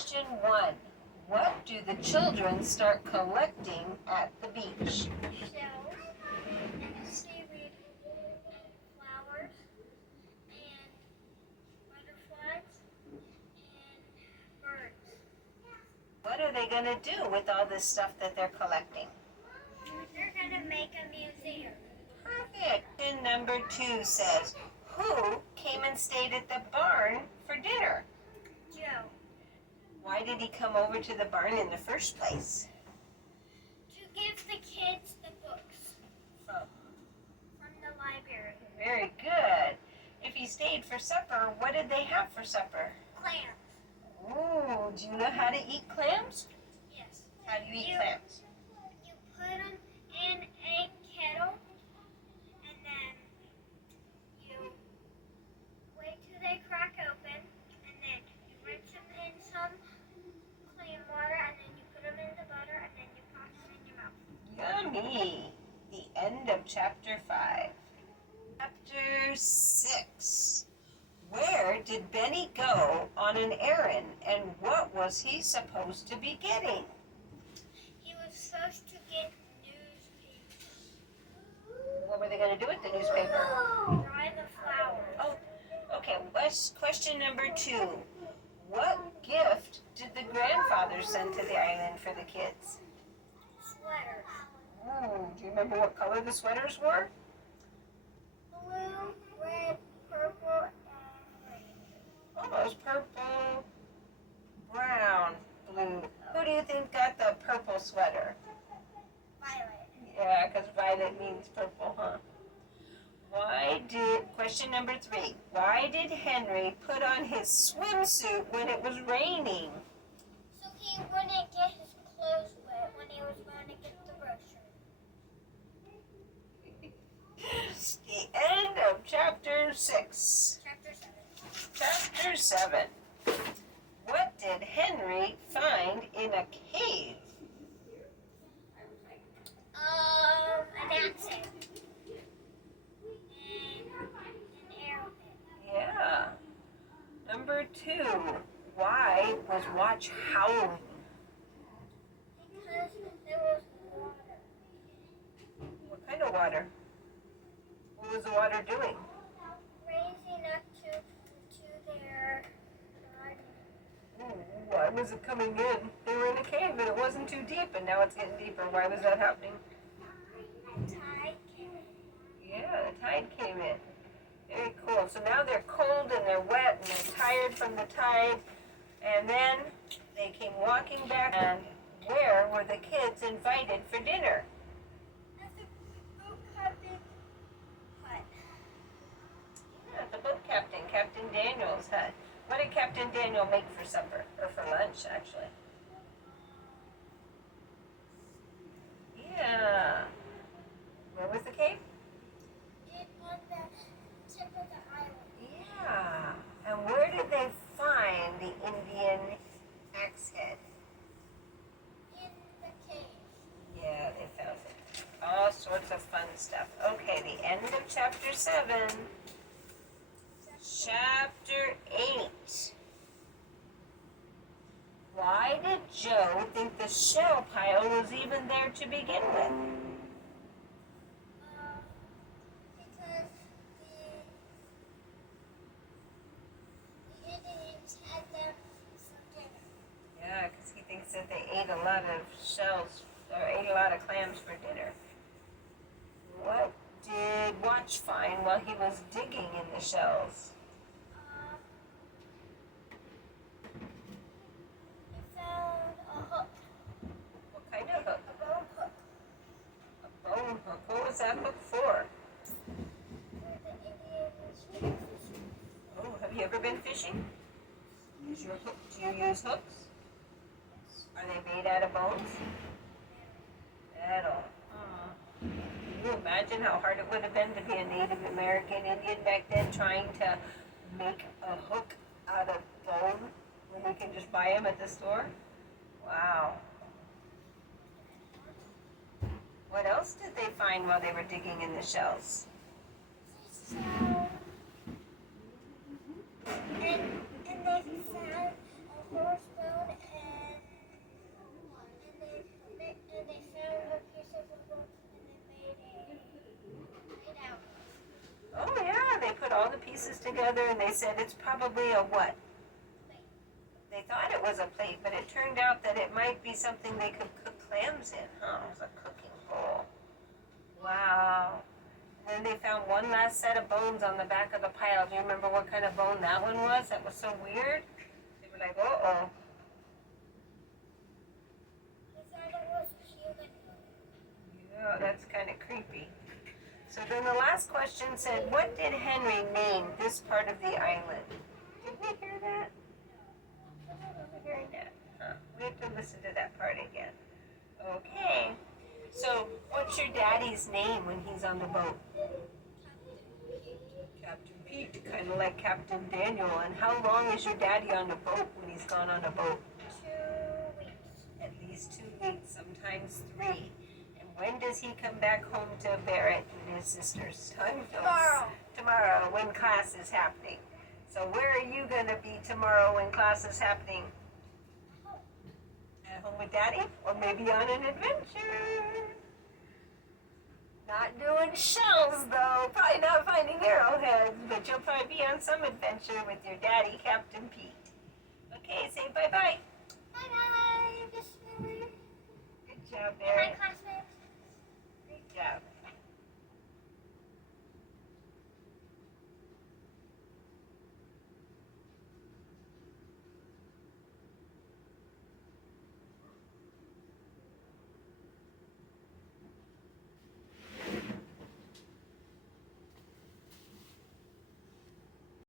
Question 1. What do the children start collecting at the beach? Shells and seaweed, flowers and butterflies and birds. What are they going to do with all this stuff that they're collecting? They're gonna make a museum. Perfect. And number 2 says, who came and stayed at the barn for dinner? Joe. Why did he come over to the barn in the first place? To give the kids the books From the library. Very good. If he stayed for supper, what did they have for supper? Clams. Ooh, do you know how to eat clams? Yes. How do you eat clams? You put them in a kettle and then you wait till they crack open and then you rinse them in some clean water and then you put them in the butter and then you pop them in your mouth. Yummy. The end of chapter 5. Chapter 6. Where did Benny go on an errand, and what was he supposed to be getting? He was supposed to get newspapers. What were they going to do with the newspaper? Dry the flowers. Oh, okay. Question number 2. What gift did the grandfather send to the island for the kids? Sweaters. Ooh, do you remember what color the sweaters were? Blue, red, purple, and green. Oh, it was purple, brown, blue. Who do you think got the purple sweater? Violet. Yeah, because violet means purple, huh? Question number 3. Why did Henry put on his swimsuit when it was raining? So he wouldn't get his clothes wet when he was going to get the groceries. The end of chapter 6. Chapter 7. Chapter 7. What did Henry find in a cave? An accent. And an aeroplane. Yeah. Number 2. Why was Watch howling? Because there was water. What kind of water? What was the water doing? Raising up to their garden. Ooh, why was it coming in? They were in a cave and it wasn't too deep, and now it's getting deeper. Why was that happening? Tide came in. Yeah, the tide came in. Very cool. So now they're cold and they're wet and they're tired from the tide. And then they came walking back. And where were the kids invited for dinner? At the boat captain hut. Yeah, the boat captain, Captain Daniel's hut. What did Captain Daniel make for supper? Or for lunch, actually? Yeah. Where was the cave? On the tip of the island. Yeah. And where did they find the Indian axe head? In the cave. Yeah, they found it. All sorts of fun stuff. Okay, the end of chapter 7. Chapter 8. Why did Joe think the shell pile was even there to begin with? Because the Indians had them for dinner. Yeah, because he thinks that they ate a lot of shells, or ate a lot of clams for dinner. What did Watch find while he was digging in the shells? He found a hook. What kind of hook? A bone hook. A bone hook. What was that hook for? Where the Indians went fishing. Oh, have you ever been fishing? Do you use hooks? Are they made out of bones? Metal. Can you imagine how hard it would have been to be a Native American Indian back then, trying to make a hook out of bone when you can just buy them at the store? Wow. What else did they find while they were digging in the shells? So, and they found a horse bone pieces together and they said it's probably a what? They thought it was a plate, but it turned out that it might be something they could cook clams in, huh? It was a cooking bowl. Wow. And then they found one last set of bones on the back of the pile. Do you remember what kind of bone that one was? That was so weird. They were like, uh-oh. They said it was human bone. Yeah, that's kind of creepy. So then the last question said, what did Henry name this part of the island? Did we hear that? I don't remember hearing that. Huh. We have to listen to that part again. Okay. So, what's your daddy's name when he's on the boat? Captain Pete, kind of like Captain Daniel. And how long is your daddy on the boat when he's gone on a boat? 2 weeks. At least 2 weeks, sometimes 3. And when does he come back home to Barrett and his sisters? Tomorrow. Tomorrow, when class is happening. So where are you going to be tomorrow when class is happening? At home with Daddy? Or maybe on an adventure? Not doing shells, though. Probably not finding arrowheads, but you'll probably be on some adventure with your daddy, Captain Pete. Okay, say bye-bye. Bye-bye, Miss Mary. Good job, Hi, Barrett. classmates.